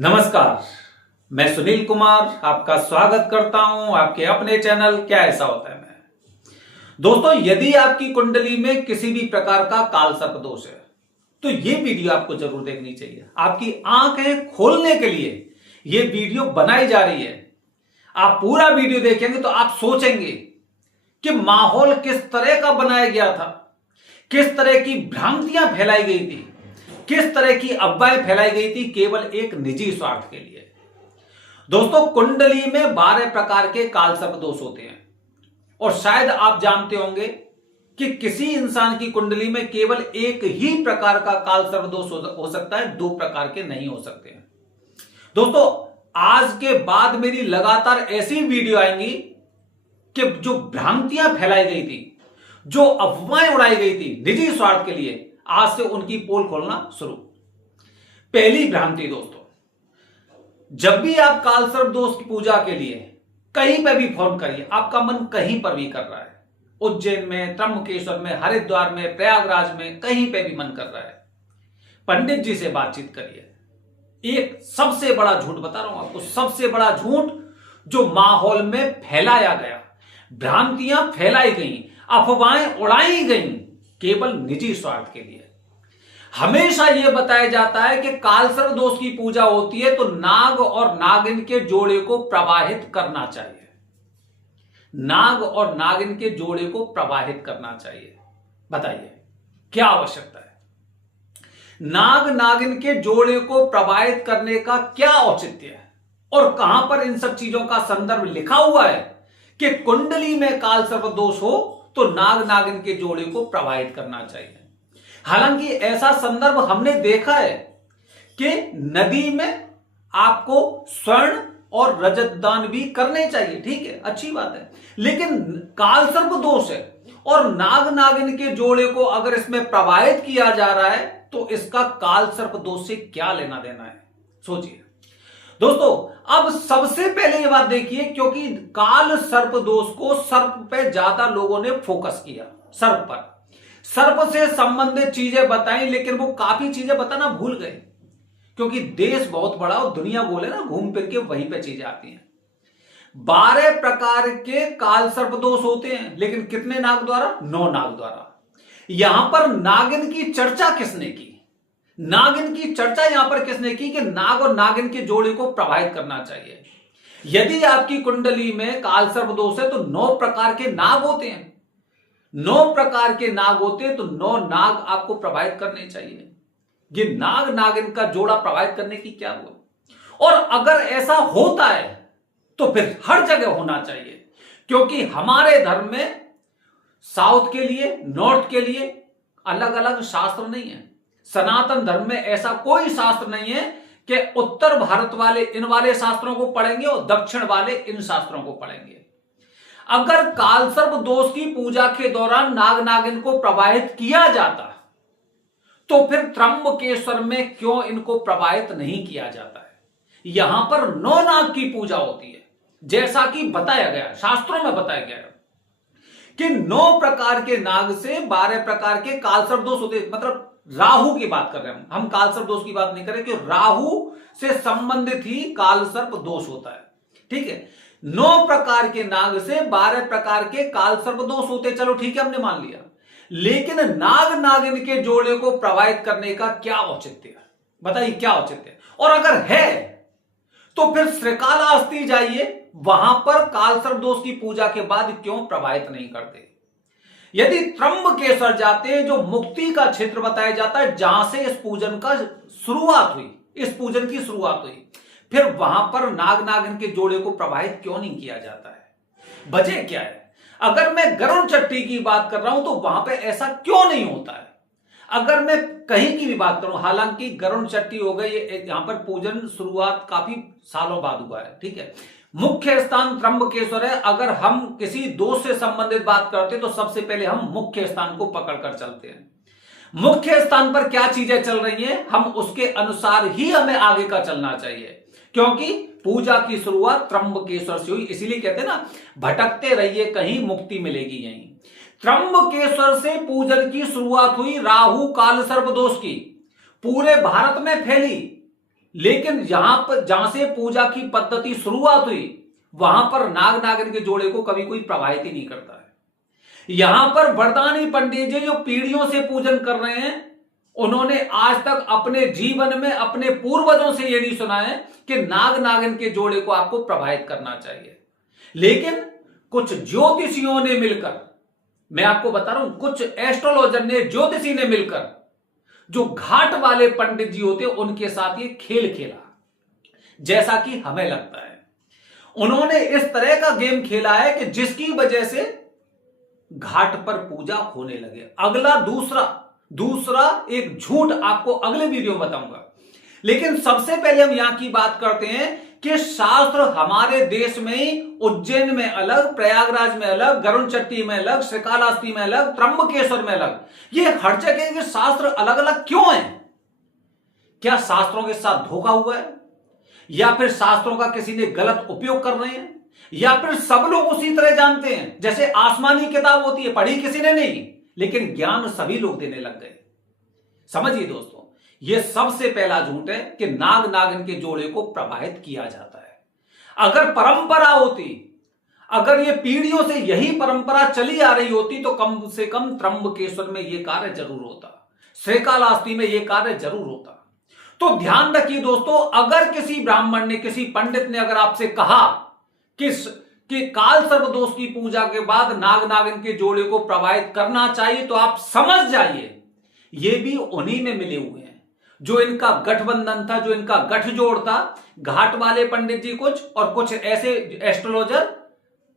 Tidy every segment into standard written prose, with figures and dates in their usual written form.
नमस्कार। मैं सुनील कुमार आपका स्वागत करता हूं आपके अपने चैनल क्या ऐसा होता है में। दोस्तों, यदि आपकी कुंडली में किसी भी प्रकार का काल सर्प दोष है तो यह वीडियो आपको जरूर देखनी चाहिए। आपकी आंखें खोलने के लिए यह वीडियो बनाई जा रही है। आप पूरा वीडियो देखेंगे तो आप सोचेंगे कि माहौल किस तरह का बनाया गया था, किस तरह की भ्रांतियां फैलाई गई थी, किस तरह की अफवाहें फैलाई गई थी केवल एक निजी स्वार्थ के लिए। दोस्तों, कुंडली में 12 प्रकार के काल सर्प दोष होते हैं और शायद आप जानते होंगे कि किसी इंसान की कुंडली में केवल एक ही प्रकार का काल सर्प दोष हो सकता है, 2 प्रकार के नहीं हो सकते हैं। दोस्तों, आज के बाद मेरी लगातार ऐसी वीडियो आएंगी कि जो भ्रांतियां फैलाई गई थी, जो अफवाहें उड़ाई गई थी निजी स्वार्थ के लिए, आज से उनकी पोल खोलना शुरू। पहली भ्रांति दोस्तों, जब भी आप काल सर्प दोष की पूजा के लिए कहीं पर भी फोन करिए, आपका मन कहीं पर भी कर रहा है, उज्जैन में, त्र्यंबकेश्वर में, हरिद्वार में, प्रयागराज में, कहीं पे भी मन कर रहा है, पंडित जी से बातचीत करिए। एक सबसे बड़ा झूठ बता रहा हूं आपको, सबसे बड़ा झूठ जो माहौल में फैलाया गया, भ्रांतियां फैलाई गई, अफवाहें उड़ाई गई केवल निजी स्वार्थ के लिए। हमेशा यह बताया जाता है कि कालसर्प दोष की पूजा होती है तो नाग और नागिन के जोड़े को प्रवाहित करना चाहिए। नाग और नागिन के जोड़े को प्रवाहित करना चाहिए। बताइए क्या आवश्यकता है? नाग नागिन के जोड़े को प्रवाहित करने का क्या औचित्य है और कहां पर इन सब चीजों का संदर्भ लिखा हुआ है कि कुंडली में कालसर्प दोष हो तो नाग नागिन के जोड़े को प्रवाहित करना चाहिए। हालांकि ऐसा संदर्भ हमने देखा है कि नदी में आपको स्वर्ण और रजत दान भी करने चाहिए, ठीक है, अच्छी बात है, लेकिन कालसर्प दोष है और नाग नागिन के जोड़े को अगर इसमें प्रवाहित किया जा रहा है तो इसका कालसर्प दोष से क्या लेना देना है? सोचिए दोस्तों। अब सबसे पहले यह बात देखिए, क्योंकि काल सर्प दोष को सर्प पे ज्यादा लोगों ने फोकस किया, सर्प पर, सर्प से संबंधित चीजें बताई, लेकिन वो काफी चीजें बताना भूल गए, क्योंकि देश बहुत बड़ा और दुनिया बोले ना, घूम फिर के वहीं पे चीजें आती हैं। 12 प्रकार के काल सर्प दोष होते हैं, लेकिन कितने नाग द्वारा? 9 नाग द्वारा। यहां पर नागिन की चर्चा किसने की? नागिन की चर्चा यहां पर किसने की कि नाग और नागिन के जोड़े को प्रवाहित करना चाहिए। यदि आपकी कुंडली में कालसर्प दोष है तो 9 प्रकार के नाग होते हैं, 9 प्रकार के नाग होते हैं तो 9 नाग आपको प्रवाहित करने चाहिए। ये नाग नागिन का जोड़ा प्रवाहित करने की क्या हुआ? और अगर ऐसा होता है तो फिर हर जगह होना चाहिए, क्योंकि हमारे धर्म में साउथ के लिए, नॉर्थ के लिए अलग अलग शास्त्र नहीं है। सनातन धर्म में ऐसा कोई शास्त्र नहीं है कि उत्तर भारत वाले इन वाले शास्त्रों को पढ़ेंगे और दक्षिण वाले इन शास्त्रों को पढ़ेंगे। अगर कालसर्प दोष की पूजा के दौरान नाग नागिन को प्रवाहित किया जाता तो फिर त्र्यंबकेश्वर में क्यों इनको प्रवाहित नहीं किया जाता है? यहां पर 9 नाग की पूजा होती है, जैसा कि बताया गया, शास्त्रों में बताया गया कि 9 प्रकार के नाग से 12 प्रकार के कालसर्प दोष होते। मतलब राहु की बात कर रहे हैं हम कालसर्प दोष की बात नहीं कर रहे, कि राहु से संबंधित ही कालसर्प दोष होता है, ठीक है। 9 प्रकार के नाग से 12 प्रकार के कालसर्प दोष होते, चलो ठीक है, हमने मान लिया, लेकिन नाग नागिन के जोड़े को प्रवाहित करने का क्या औचित्य है? बताइए क्या औचित्य है? और अगर है तो फिर श्रीकालाहस्ती जाइए, वहां पर कालसर्प दोष की पूजा के बाद क्यों प्रवाहित नहीं करते? यदि त्र्यंबकेश्वर जाते हैं, जो मुक्ति का क्षेत्र बताया जाता है, जहां से इस पूजन का शुरुआत हुई, इस पूजन की शुरुआत हुई, फिर वहां पर नाग नागिन के जोड़े को प्रवाहित क्यों नहीं किया जाता है? वजह क्या है? अगर मैं गरुड़ चट्टी की बात कर रहा हूं तो वहां पे ऐसा क्यों नहीं होता है? अगर मैं कहीं की भी बात करूं, हालांकि गरुड़ चट्टी हो गई, यहां पर पूजन शुरुआत काफी सालों बाद हुआ है, ठीक है, मुख्य स्थान त्र्यंबकेश्वर है। अगर हम किसी दोष से संबंधित बात करते हैं तो सबसे पहले हम मुख्य स्थान को पकड़कर चलते हैं। मुख्य स्थान पर क्या चीजें चल रही हैं, हम उसके अनुसार ही हमें आगे का चलना चाहिए, क्योंकि पूजा की शुरुआत त्र्यंबकेश्वर से हुई। इसीलिए कहते हैं ना, भटकते रहिए कहीं मुक्ति मिलेगी यहीं। त्र्यंबकेश्वर से पूजन की शुरुआत हुई राहु कालसर्प दोष की, पूरे भारत में फैली, लेकिन यहां पर जहां से पूजा की पद्धति शुरुआत हुई वहां पर नाग नागिन के जोड़े को कभी कोई प्रभावित ही नहीं करता है। यहां पर वरदानी पंडित जी जो पीढ़ियों से पूजन कर रहे हैं, उन्होंने आज तक अपने जीवन में अपने पूर्वजों से यह नहीं सुना है कि नाग नागिन के जोड़े को आपको प्रभावित करना चाहिए। लेकिन कुछ ज्योतिषियों ने मिलकर, मैं आपको बता रहा हूं, कुछ एस्ट्रोलॉजर ने, ज्योतिषी ने मिलकर जो घाट वाले पंडित जी होते उनके साथ ये खेल खेला, जैसा कि हमें लगता है। उन्होंने इस तरह का गेम खेला है कि जिसकी वजह से घाट पर पूजा होने लगे। अगला दूसरा एक झूठ आपको अगले वीडियो में बताऊंगा। लेकिन सबसे पहले हम यहां की बात करते हैं कि शास्त्र हमारे देश में ही उज्जैन में अलग, प्रयागराज में अलग, गरुड़चट्टी में अलग, श्रीकालाहस्ती में अलग, त्र्यंबकेश्वर में अलग, ये हर जगह के शास्त्र अलग अलग क्यों हैं? क्या शास्त्रों के साथ धोखा हुआ है, या फिर शास्त्रों का किसी ने गलत उपयोग कर रहे हैं, या फिर सब लोग उसी तरह जानते हैं? जैसे आसमानी किताब होती है, पढ़ी किसी ने नहीं, लेकिन ज्ञान सभी लोग देने लग गए। समझिए दोस्तों, यह सबसे पहला झूठ है कि नाग नागिन के जोड़े को प्रभावित किया जाता है। अगर परंपरा होती, अगर ये पीढ़ियों से यही परंपरा चली आ रही होती तो कम से कम त्र्यंबकेश्वर में यह कार्य जरूर होता, श्रीकालाहस्ती में यह कार्य जरूर होता। तो ध्यान रखिए दोस्तों, अगर किसी ब्राह्मण ने, किसी पंडित ने अगर आपसे कहा कि काल सर्प दोष की पूजा के बाद नाग नागिन के जोड़े को प्रभावित करना चाहिए, तो आप समझ जाइए ये भी उन्हीं में मिले हुए हैं जो इनका गठबंधन था, जो इनका गठजोड़ था। घाट वाले पंडित जी कुछ, और कुछ ऐसे एस्ट्रोलॉजर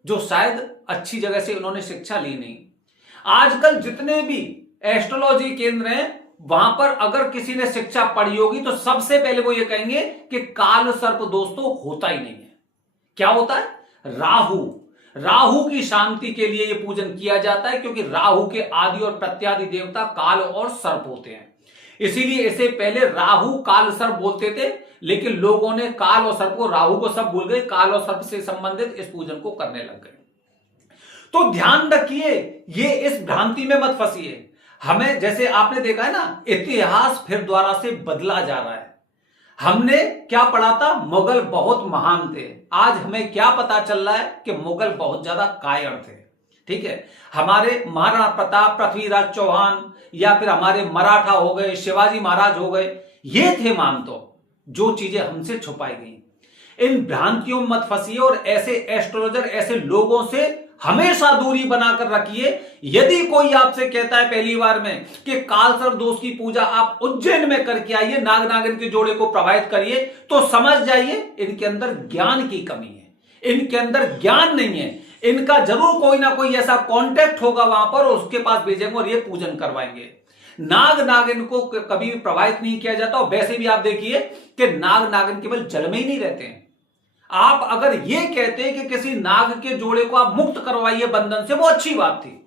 जो शायद अच्छी जगह से उन्होंने शिक्षा ली नहीं। आजकल जितने भी एस्ट्रोलॉजी केंद्र हैं, वहां पर अगर किसी ने शिक्षा पढ़ी होगी तो सबसे पहले वो ये कहेंगे कि काल सर्प दोष तो होता ही नहीं है। क्या होता है? राहु की शांति के लिए यह पूजन किया जाता है, क्योंकि राहु के आदि और प्रत्यादि देवता काल और सर्प होते हैं। इसीलिए इसे पहले राहु काल सर्प बोलते थे, लेकिन लोगों ने काल और सर्प को, राहु को सब भूल गए, काल और सर्प से संबंधित इस पूजन को करने लग गए। तो ध्यान रखिए, ये इस भ्रांति में मत फंसिए। हमें, जैसे आपने देखा है ना, इतिहास फिर दोबारा से बदला जा रहा है। हमने क्या पढ़ा था? मुगल बहुत महान थे। आज हमें क्या पता चल रहा है कि मुगल बहुत ज्यादा कायर थे। ठीक है, हमारे महाराणा प्रताप, पृथ्वीराज चौहान, या फिर हमारे मराठा हो गए, शिवाजी महाराज हो गए, ये थे मान तो, जो चीजें हमसे छुपाई गई। इन भ्रांतियों में मत फंसिए और ऐसे एस्ट्रोलॉजर, ऐसे लोगों से हमेशा दूरी बनाकर रखिए। यदि कोई आपसे कहता है पहली बार में कि कालसर्प दोष की पूजा आप उज्जैन में करके आइए, नाग नागिन के जोड़े को प्रभावित करिए, तो समझ जाइए इनके अंदर ज्ञान की कमी है, इनके अंदर ज्ञान नहीं है। इनका जरूर कोई ना कोई ऐसा कॉन्टेक्ट होगा वहां पर, और उसके पास भेजेंगे और ये पूजन करवाएंगे। नाग नागिन को कभी भी प्रभावित नहीं किया जाता। और वैसे भी आप देखिए कि नाग नागिन केवल जल में ही नहीं रहते हैं। आप अगर ये कहते हैं कि किसी नाग के जोड़े को आप मुक्त करवाइए बंधन से, वो अच्छी बात थी।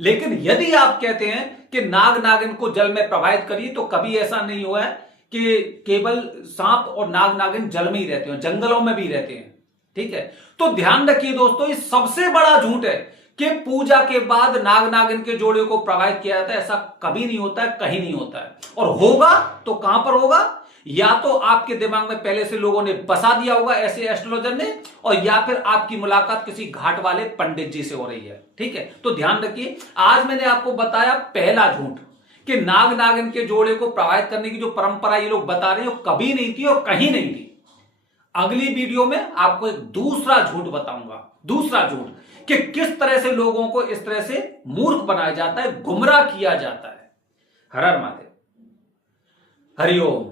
लेकिन यदि आप कहते हैं कि नाग नागिन को जल में प्रभावित करिए, तो कभी ऐसा नहीं हुआ है कि केवल सांप और नाग नागिन जल में ही रहते हैं, जंगलों में भी रहते हैं। ठीक है, तो ध्यान रखिए दोस्तों, ये सबसे बड़ा झूठ है कि पूजा के बाद नाग नागिन के जोड़े को प्रभावित किया जाता है। ऐसा कभी नहीं होता है, कहीं नहीं होता है। और होगा तो कहां पर होगा? या तो आपके दिमाग में पहले से लोगों ने बसा दिया होगा ऐसे एस्ट्रोलॉजर ने, और या फिर आपकी मुलाकात किसी घाट वाले पंडित जी से हो रही है। ठीक है, तो ध्यान रखिए, आज मैंने आपको बताया पहला झूठ कि नाग नागिन के जोड़े को प्रभावित करने की जो परंपरा ये लोग बता रहे हैं, वो कभी नहीं थी और कहीं नहीं थी। अगली वीडियो में आपको एक दूसरा झूठ बताऊंगा, दूसरा झूठ कि किस तरह से लोगों को इस तरह से मूर्ख बनाया जाता है, गुमराह किया जाता है। हर हर महादेव, हरिओम।